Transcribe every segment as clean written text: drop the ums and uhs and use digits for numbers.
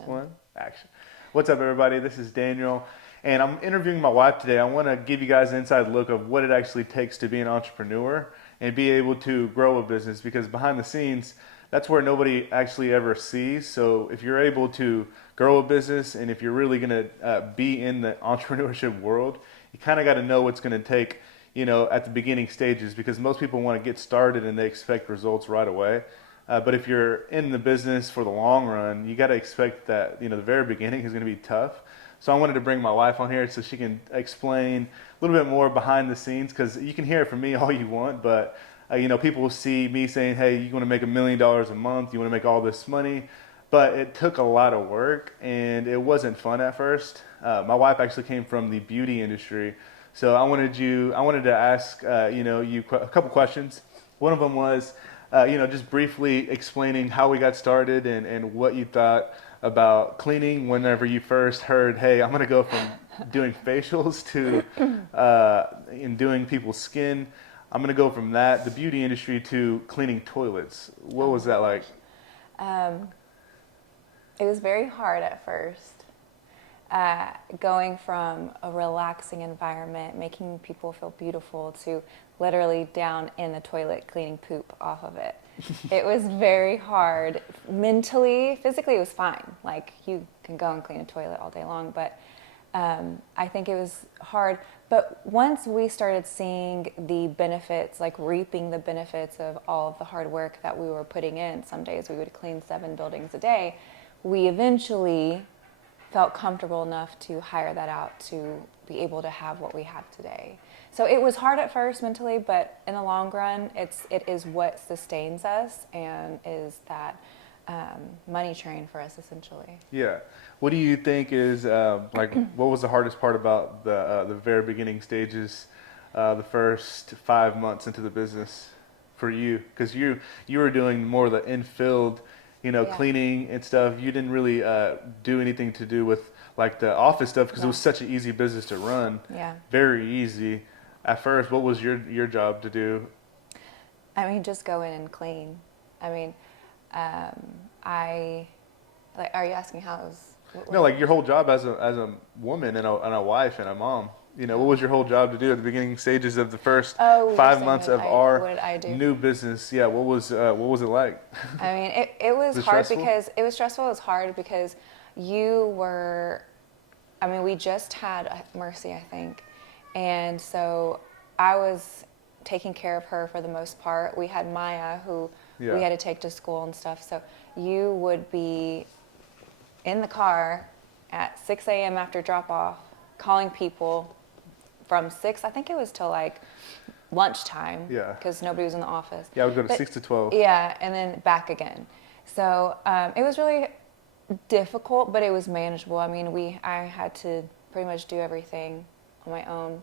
One, action. What's up, everybody? This is Daniel, and I'm interviewing my wife today. I want to give you guys an inside look of what it actually takes to be an entrepreneur and be able to grow a business, because behind the scenes, that's where nobody actually ever sees. So if you're able to grow a business, and if you're really going to be in the entrepreneurship world, you kind of got to know what's going to take, at the beginning stages, because most people want to get started and they expect results right away. But if you're in the business for the long run, you got to expect that, the very beginning is going to be tough. So I wanted to bring my wife on here so she can explain a little bit more behind the scenes, because you can hear it from me all you want, but people will see me saying, hey, you want to make $1 million a month, you want to make all this money. But it took a lot of work, and it wasn't fun at first. My wife actually came from the beauty industry. So I wanted to ask, you a couple questions. One of them was, just briefly explaining how we got started and what you thought about cleaning whenever you first heard, hey, I'm going to go from doing facials to in doing people's skin. I'm going to go from that, the beauty industry, to cleaning toilets. What was that like? It was very hard at first. Going from a relaxing environment, making people feel beautiful, to literally down in the toilet cleaning poop off of it. It was very hard. Mentally, physically it was fine. Like, you can go and clean a toilet all day long, but I think it was hard. But once we started seeing the benefits, like reaping the benefits of all of the hard work that we were putting in, some days we would clean 7 buildings a day, we eventually felt comfortable enough to hire that out to be able to have what we have today. So it was hard at first mentally, but in the long run, it is what sustains us and is that money train for us, essentially. Yeah. What do you think is what was the hardest part about the very beginning stages, the first 5 months into the business for you? Because you were doing more of the in-field, cleaning and stuff. You didn't really do anything to do with like the office stuff, because it was such an easy business to run. Yeah. Very easy. At first, what was your job to do? I mean, just go in and clean. I mean, are you asking how it was? No, like your whole job as a woman and a wife and a mom. What was your whole job to do at the beginning stages of the first 5 months of our new business? Yeah, what was it like? I mean, it was hard stressful? because it was stressful. It was hard because we just had Mercy, I think. And so I was taking care of her for the most part. We had Maya, who we had to take to school and stuff. So you would be in the car at 6 a.m. after drop off, calling people from 6, I think it was till like lunchtime. Yeah. Because nobody was in the office. Yeah, I would go to 6 to 12. Yeah, and then back again. So it was really difficult, but it was manageable. I mean, I had to pretty much do everything on my own.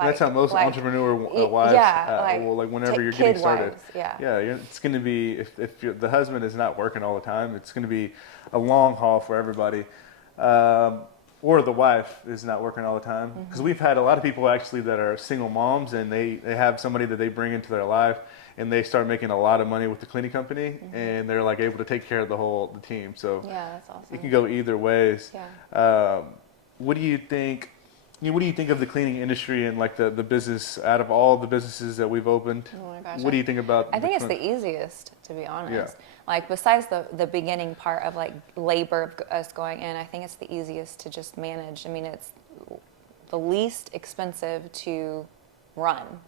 That's how most entrepreneur wives, whenever you're getting started. It's going to be, if the husband is not working all the time, it's going to be a long haul for everybody. Or the wife is not working all the time. Because we've had a lot of people actually that are single moms, and they have somebody that they bring into their life, and they start making a lot of money with the cleaning company, and they're like able to take care of the team. So yeah, that's awesome. It can go either ways. Yeah. What do you think? What do you think of the cleaning industry and like the business, out of all the businesses that we've opened? Oh my gosh, what do you think about? I think it's the easiest, to be honest. Yeah. Like, besides the beginning part of like labor of us going in, I think it's the easiest to just manage. I mean, it's the least expensive to run,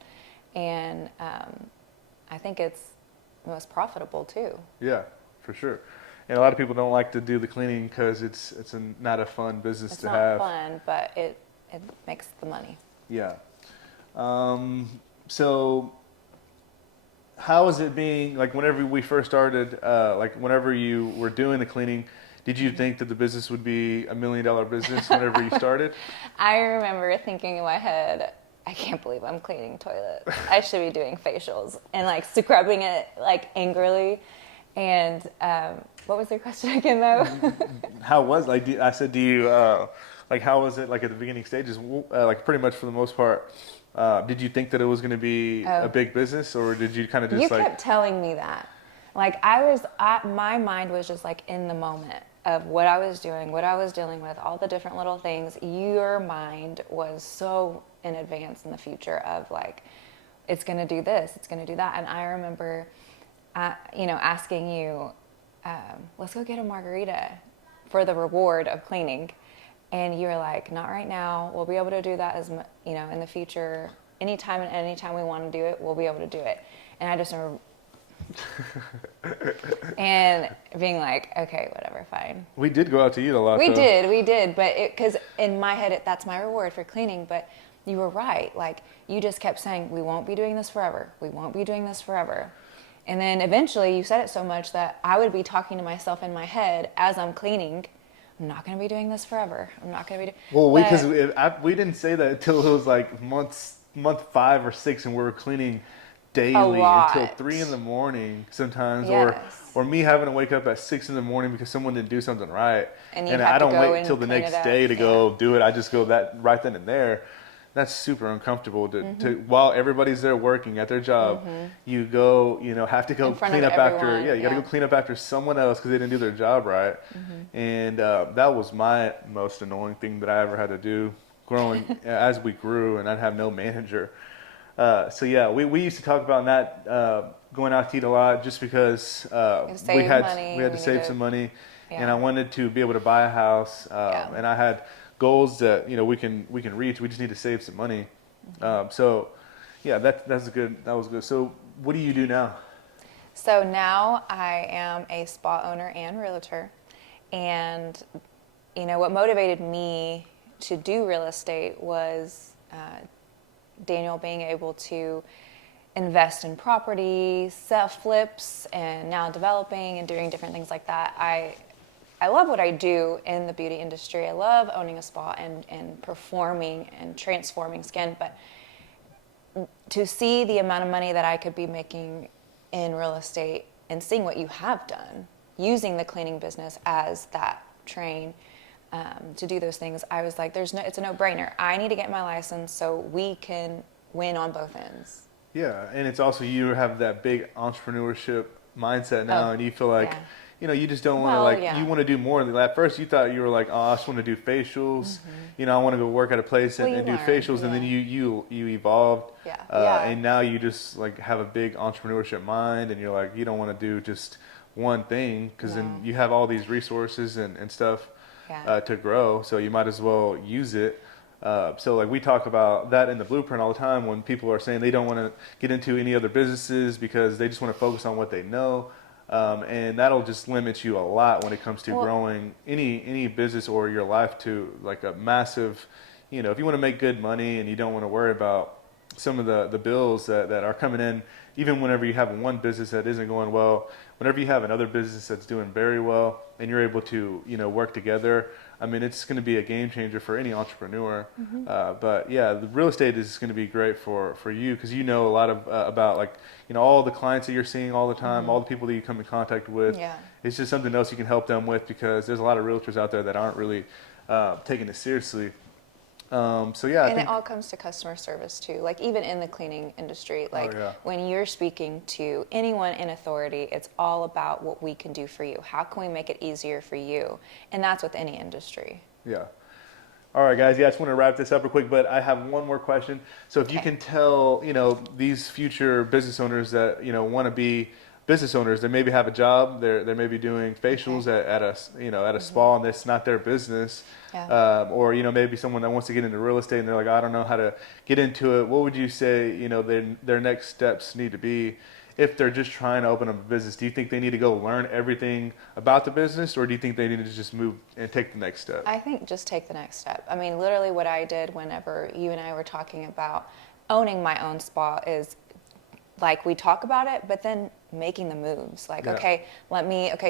and I think it's the most profitable too. Yeah, for sure. And a lot of people don't like to do the cleaning because it's not a fun business to have. It's not fun, but it makes the money. Yeah. So how is it being, like, whenever we first started, whenever you were doing the cleaning, did you think that the business would be $1 million business whenever you started? I remember thinking in my head, I can't believe I'm cleaning toilets. I should be doing facials and like scrubbing it like angrily. And what was your question again, though? How was, I said, how was it like at the beginning stages? Like, pretty much for the most part, did you think that it was going to be a big business, or did you kind of just You kept telling me that. Like, my mind was just like in the moment. of what I was doing, what I was dealing with, all the different little things, your mind was so in advance in the future of like, it's going to do this, it's going to do that. And I remember, asking you, let's go get a margarita for the reward of cleaning. And you were like, not right now. We'll be able to do that in the future. Anytime and anytime we want to do it, we'll be able to do it. And I just remember and being like, okay, whatever, fine. We did go out to eat a lot. We though. did, but because in my head, that's my reward for cleaning. But you were right. Like, you just kept saying, we won't be doing this forever. We won't be doing this forever. And then eventually you said it so much that I would be talking to myself in my head as I'm cleaning. I'm not going to be doing this forever. I'm not going to be Well, because we didn't say that until it was like month 5 or 6, and we were cleaning daily until 3 a.m. sometimes, Yes. or me having to wake up at 6 a.m. because someone didn't do something right, And I don't wait until the next day to go do it. I just go that right then and there. That's super uncomfortable to while everybody's there working at their job, you go, have to go clean up after, you got to go clean up after someone else because they didn't do their job right. And that was my most annoying thing that I ever had to do growing as we grew, and I'd have no manager. So yeah, we used to talk about that, going out to eat a lot just because we had to save some money, and I wanted to be able to buy a house, and I had goals that we can reach. We just need to save some money. So yeah, that was good. So what do you do now? So now I am a spa owner and realtor, and what motivated me to do real estate was Daniel being able to invest in property, sell flips, and now developing and doing different things like that. I love what I do in the beauty industry. I love owning a spa and performing and transforming skin, but to see the amount of money that I could be making in real estate and seeing what you have done, using the cleaning business as that train to do those things, I was like, it's a no-brainer. I need to get my license so we can win on both ends. Yeah, and it's also you have that big entrepreneurship mindset now, and you feel like, you just don't want to you want to do more. At first, you thought you were like, oh, I just want to do facials. I want to go work at a place and do facials, and then you evolved, and now you just like have a big entrepreneurship mind, and you're like, you don't want to do just one thing because then you have all these resources and stuff to grow, so you might as well use it. So like we talk about that in the blueprint all the time when people are saying they don't want to get into any other businesses because they just want to focus on what they know. And that'll just limit you a lot when it comes to growing any business or your life to like a massive, if you want to make good money and you don't want to worry about some of the bills that are coming in, even whenever you have one business that isn't going well, whenever you have another business that's doing very well and you're able to, work together, I mean, it's going to be a game changer for any entrepreneur. But yeah, the real estate is going to be great for you because you know a lot of about like, all the clients that you're seeing all the time, all the people that you come in contact with. It's just something else you can help them with because there's a lot of realtors out there that aren't really taking it seriously. So yeah, and it all comes to customer service too. Like even in the cleaning industry, like when you're speaking to anyone in authority, it's all about what we can do for you. How can we make it easier for you? And that's with any industry. Yeah. All right, guys. Yeah, I just want to wrap this up real quick, but I have one more question. So if you can tell, these future business owners that, want to be business owners, they maybe have a job, they may be doing facials at a spa, and that's not their business. Or maybe someone that wants to get into real estate and they're like, I don't know how to get into it. What would you say their next steps need to be if they're just trying to open up a business? Do you think they need to go learn everything about the business, or do you think they need to just move and take the next step? I think just take the next step. I mean, literally what I did whenever you and I were talking about owning my own spa is like we talk about it, but then making the moves. Like, okay,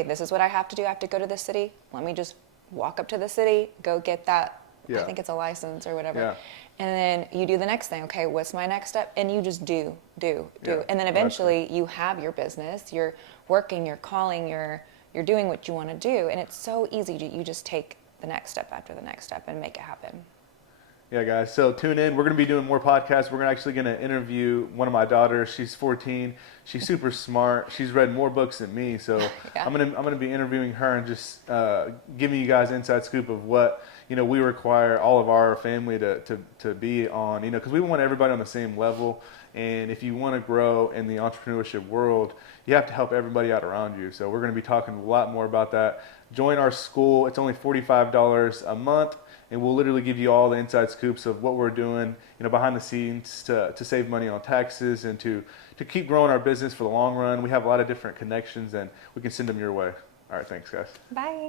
this is what I have to do. I have to go to the city. Let me just walk up to the city, go get that. I think it's a license or whatever. And then you do the next thing. Okay, what's my next step? And you just do. And then eventually you have your business. You're working, you're calling, you're doing what you want to do. And it's so easy. You just take the next step after the next step and make it happen. Yeah, guys. So tune in. We're going to be doing more podcasts. We're actually going to interview one of my daughters. She's 14. She's super smart. She's read more books than me. So Yeah. I'm gonna be interviewing her and just giving you guys inside scoop of what we require all of our family to be on. Because we want everybody on the same level. And if you want to grow in the entrepreneurship world, you have to help everybody out around you. So we're going to be talking a lot more about that. Join our school. It's only $45 a month. And we'll literally give you all the inside scoops of what we're doing, behind the scenes to save money on taxes and to keep growing our business for the long run. We have a lot of different connections, and we can send them your way. All right, thanks, guys. Bye.